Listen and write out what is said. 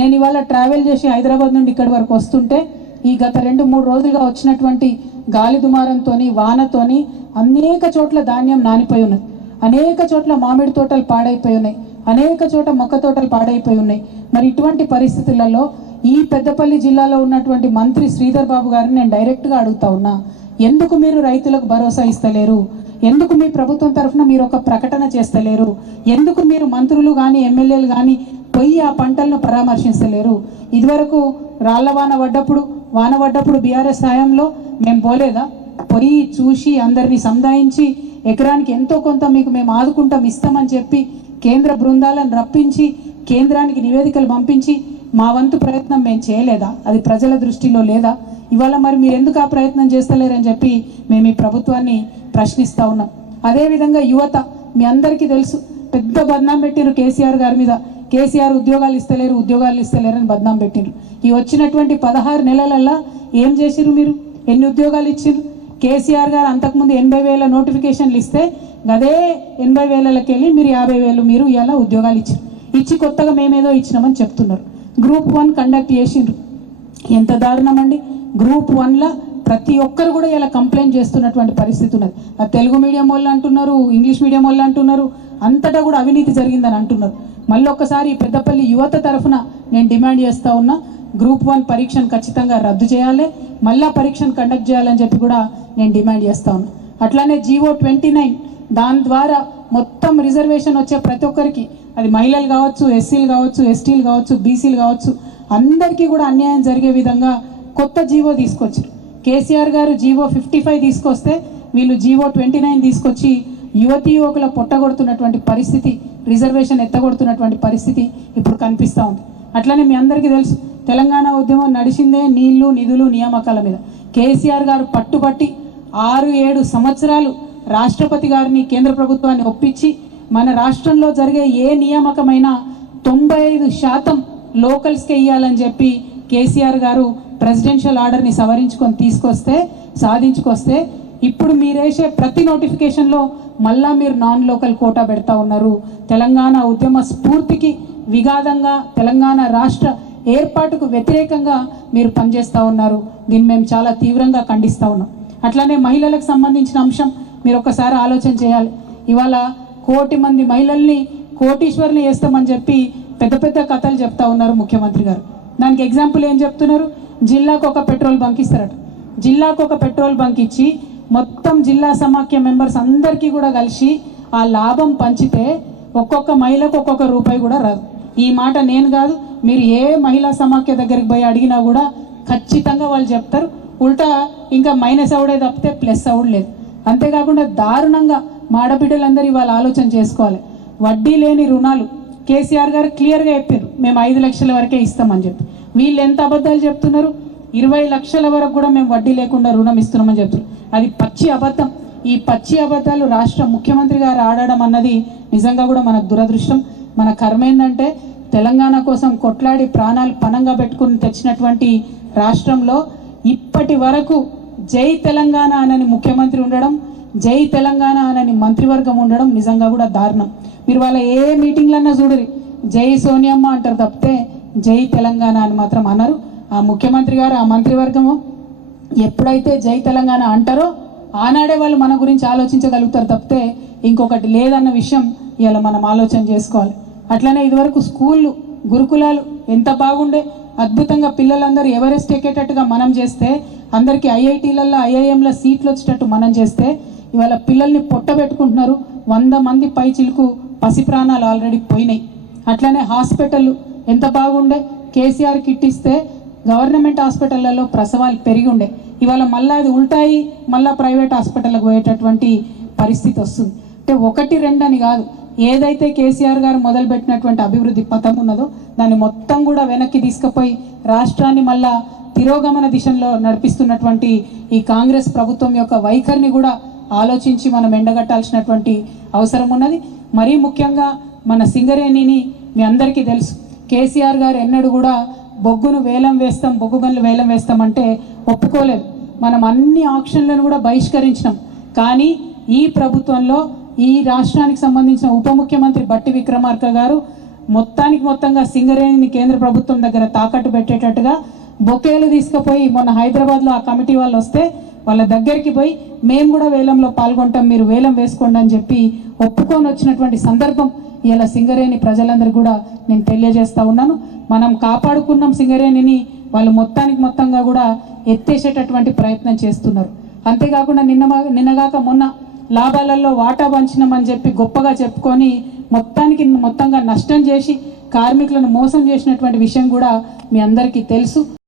నేను ఇవాళ ట్రావెల్ చేసి హైదరాబాద్ నుండి ఇక్కడి వరకు వస్తుంటే ఈ గత 2-3 రోజులుగా వచ్చినటువంటి గాలి దుమారంతో వానతోని అనేక చోట్ల ధాన్యం నానిపోయి ఉన్నది, అనేక చోట్ల మామిడి తోటలు పాడైపోయి ఉన్నాయి, అనేక చోట మొక్క తోటలు పాడైపోయి ఉన్నాయి. మరి ఇటువంటి పరిస్థితులలో ఈ పెద్దపల్లి జిల్లాలో ఉన్నటువంటి మంత్రి శ్రీధర్ బాబు గారిని నేను డైరెక్ట్గా అడుగుతా ఉన్నా, ఎందుకు మీరు రైతులకు భరోసా ఇస్తలేరు? ఎందుకు మీ ప్రభుత్వం తరఫున మీరు ఒక ప్రకటన చేస్తలేరు? ఎందుకు మీరు మంత్రులు కానీ ఎమ్మెల్యేలు కానీ పోయి ఆ పంటలను పరామర్శించలేరు? ఇదివరకు రాళ్ల వాన పడ్డప్పుడు బీఆర్ఎస్ హయాంలో మేము పోలేదా? పోయి చూసి అందరినీ సముదాయించి ఎకరానికి ఎంతో కొంత మీకు మేము ఆదుకుంటాం ఇస్తామని చెప్పి కేంద్ర బృందాలను రప్పించి కేంద్రానికి నివేదికలు పంపించి మా వంతు ప్రయత్నం మేము చేయలేదా? అది ప్రజల దృష్టిలో లేదా? ఇవాళ మరి మీరు ఎందుకు ఆ ప్రయత్నం చేస్తలేరని చెప్పి మేము ఈ ప్రభుత్వాన్ని ప్రశ్నిస్తూ ఉన్నాం. అదేవిధంగా యువత మీ అందరికీ తెలుసు, పెద్ద బద్నాం పెట్టినారు కేసీఆర్ గారి మీద. కేసీఆర్ ఉద్యోగాలు ఇస్తలేరని బద్నాం పెట్టినారు. ఈ వచ్చినటువంటి 16 నెలలల్లా ఏం చేసిరు? మీరు ఎన్ని ఉద్యోగాలు ఇచ్చిరు? కేసీఆర్ గారు అంతకుముందు 80,000 నోటిఫికేషన్లు ఇస్తే అదే 80,000కి వెళ్ళి మీరు 50,000 మీరు ఇలా ఉద్యోగాలు ఇచ్చి కొత్తగా మేమేదో ఇచ్చినామని చెప్తున్నారు. గ్రూప్ 1 కండక్ట్ చేసిండ్రు. ఎంత దారుణం అండి! గ్రూప్ 1లో ప్రతి ఒక్కరు కూడా ఇలా కంప్లైంట్ చేస్తున్నటువంటి పరిస్థితి ఉన్నది. అది తెలుగు మీడియం వాళ్ళు అంటున్నారు, ఇంగ్లీష్ మీడియం వాళ్ళు అంటున్నారు, అంతటా కూడా అవినీతి జరిగిందని అంటున్నారు. మళ్ళీ ఒక్కసారి పెద్దపల్లి యువత తరఫున నేను డిమాండ్ చేస్తూ ఉన్నా, గ్రూప్ 1 పరీక్షను ఖచ్చితంగా రద్దు చేయాలి, మళ్ళా పరీక్షను కండక్ట్ చేయాలని చెప్పి కూడా నేను డిమాండ్ చేస్తూ ఉన్నా. అట్లానే జీవో 29 దాని ద్వారా మొత్తం రిజర్వేషన్ వచ్చే ప్రతి ఒక్కరికి, అది మహిళలు కావచ్చు, ఎస్సీలు కావచ్చు, ఎస్టీలు కావచ్చు, బీసీలు కావచ్చు, అందరికీ కూడా అన్యాయం జరిగే విధంగా కొత్త జీవో తీసుకొచ్చారు. కేసీఆర్ గారు జీవో 55 తీసుకొస్తే వీళ్ళు జీవో 29 తీసుకొచ్చి యువతీ యువకుల పొట్టగొడుతున్నటువంటి పరిస్థితి, రిజర్వేషన్ ఎత్తగొడుతున్నటువంటి పరిస్థితి ఇప్పుడు కనిపిస్తూ ఉంది. అట్లనే మీ అందరికీ తెలుసు, తెలంగాణ ఉద్యమం నడిచిందే నీళ్లు, నిధులు, నియామకాల మీద. కేసీఆర్ గారు పట్టుబట్టి 6-7 సంవత్సరాలు రాష్ట్రపతి గారిని, కేంద్ర ప్రభుత్వాన్ని ఒప్పించి మన రాష్ట్రంలో జరిగే ఏ నియామకమైనా 95% లోకల్స్కే ఇవ్వాలని చెప్పి కేసీఆర్ గారు ప్రెసిడెన్షియల్ ఆర్డర్ని సవరించుకొని సాధించుకొస్తే ఇప్పుడు మీరేసే ప్రతి నోటిఫికేషన్లో మళ్ళా మీరు నాన్ లోకల్ కోటా పెడతా ఉన్నారు. తెలంగాణ ఉద్యమ స్ఫూర్తికి విఘాతంగా, తెలంగాణ రాష్ట్ర ఏర్పాటుకు వ్యతిరేకంగా మీరు పనిచేస్తూ ఉన్నారు. దీన్ని మేము చాలా తీవ్రంగా ఖండిస్తూ ఉన్నాం. అట్లానే మహిళలకు సంబంధించిన అంశం మీరు ఒక్కసారి ఆలోచన చేయాలి. ఇవాళ 1,00,00,000 మంది మహిళల్ని కోటీశ్వర్ని చేస్తామని చెప్పి పెద్ద పెద్ద కథలు చెప్తా ఉన్నారు ముఖ్యమంత్రి గారు. దానికి ఎగ్జాంపుల్ ఏం చెప్తున్నారు? జిల్లాకు ఒక పెట్రోల్ బంక్ ఇస్తారట. జిల్లాకు ఒక పెట్రోల్ బంక్ ఇచ్చి మొత్తం జిల్లా సమాఖ్య మెంబర్స్ అందరికీ కూడా కలిసి ఆ లాభం పంచితే ఒక్కొక్క మహిళకు ఒక్కొక్క రూపాయి కూడా రాదు. ఈ మాట నేను కాదు, మీరు ఏ మహిళా సమాఖ్య దగ్గరికి పోయి అడిగినా కూడా ఖచ్చితంగా వాళ్ళు చెప్తారు. ఉల్టా ఇంకా మైనస్ అవుడే తప్పితే ప్లస్ అవుడు లేదు. అంతేకాకుండా దారుణంగా మాడబిడ్డలందరూ ఇవాళ ఆలోచన చేసుకోవాలి. వడ్డీ లేని రుణాలు కేసీఆర్ గారు క్లియర్గా చెప్పారు, మేము 5 లక్షల వరకే ఇస్తామని చెప్పి. వీళ్ళు ఎంత అబద్ధాలు చెప్తున్నారు? 20 లక్షల వరకు కూడా మేము వడ్డీ లేకుండా రుణం ఇస్తున్నామని చెప్తున్నారు. అది పచ్చి అబద్ధం. ఈ పచ్చి అబద్ధాలు రాష్ట్ర ముఖ్యమంత్రి గారు ఆడడం అన్నది నిజంగా కూడా మనకు దురదృష్టం. మన కర్మ ఏంటంటే తెలంగాణ కోసం కొట్లాడి ప్రాణాలు పణంగా పెట్టుకుని తెచ్చినటువంటి రాష్ట్రంలో ఇప్పటి వరకు జై తెలంగాణ అనని ముఖ్యమంత్రి ఉండడం, జై తెలంగాణ అనని మంత్రివర్గం ఉండడం నిజంగా కూడా దారుణం. మీరు వాళ్ళ ఏ మీటింగ్లన్నా చూడరు, జై సోనియమ్మ అంటారు తప్పితే జై తెలంగాణ అని మాత్రం అన్నారు. ఆ ముఖ్యమంత్రి గారు, ఆ మంత్రివర్గము ఎప్పుడైతే జై తెలంగాణ అంటారో ఆనాడే వాళ్ళు మన గురించి ఆలోచించగలుగుతారు తప్పితే ఇంకొకటి లేదన్న విషయం ఇవాళ మనం ఆలోచన చేసుకోవాలి. అట్లనే ఇదివరకు స్కూళ్ళు, గురుకులాలు ఎంత బాగుండే, అద్భుతంగా పిల్లలందరూ ఎవరెస్ట్ ఎక్కేటట్టుగా మనం చేస్తే, అందరికీ ఐఐటీలలో ఐఐఎంల సీట్లు వచ్చేటట్టు మనం చేస్తే ఇవాళ పిల్లల్ని పొట్టబెట్టుకుంటున్నారు. 100 మంది పై చిలుకు పసి ప్రాణాలు ఆల్రెడీ పోయినాయి. అట్లనే హాస్పిటళ్ళు ఎంత బాగుండే, కేసీఆర్ కిట్ ఇస్తే గవర్నమెంట్ హాస్పిటళ్లలో ప్రసవాలు పెరిగి ఉండే. ఇవాళ మళ్ళీ అది ఉల్టాయి, మళ్ళీ ప్రైవేట్ హాస్పిటల్కి పోయేటటువంటి పరిస్థితి వస్తుంది. అంటే 1-2 అని కాదు, ఏదైతే కేసీఆర్ గారు మొదలుపెట్టినటువంటి అభివృద్ధి పథం ఉన్నదో దాన్ని మొత్తం కూడా వెనక్కి తీసుకుపోయి రాష్ట్రాన్ని మళ్ళా తిరోగమన దిశలో నడిపిస్తున్నటువంటి ఈ కాంగ్రెస్ ప్రభుత్వం యొక్క వైఖరిని కూడా ఆలోచించి మనం ఎండగట్టాల్సినటువంటి అవసరం ఉన్నది. మరీ ముఖ్యంగా మన సింగరేణిని మీ అందరికీ తెలుసు, కేసీఆర్ గారు ఎన్నడూ కూడా బొగ్గు గన్లు వేలం వేస్తామంటే ఒప్పుకోలేదు. మనం అన్ని ఆక్షన్లను కూడా బహిష్కరించినాం. కానీ ఈ ప్రభుత్వంలో ఈ రాష్ట్రానికి సంబంధించిన ఉప ముఖ్యమంత్రి బట్టి విక్రమార్క గారు మొత్తంగా సింగరేణిని కేంద్ర ప్రభుత్వం దగ్గర తాకట్టు పెట్టేటట్టుగా బొకేలు తీసుకుపోయి మొన్న హైదరాబాద్లో ఆ కమిటీ వాళ్ళు వస్తే వాళ్ళ దగ్గరికి పోయి మేము కూడా వేలంలో పాల్గొంటాం, మీరు వేలం వేసుకోండి అని చెప్పి ఒప్పుకొని వచ్చినటువంటి సందర్భం ఇలా సింగరేణి ప్రజలందరికీ కూడా నేను తెలియజేస్తా ఉన్నాను. మనం కాపాడుకున్నాం సింగరేణిని, వాళ్ళు మొత్తంగా కూడా ఎత్తేసేటటువంటి ప్రయత్నం చేస్తున్నారు. అంతేకాకుండా నిన్నగాక మొన్న లాభాలలో వాటా పంచినామని చెప్పి గొప్పగా చెప్పుకొని మొత్తంగా నష్టం చేసి కార్మికులను మోసం చేసినటువంటి విషయం కూడా మీ అందరికీ తెలుసు.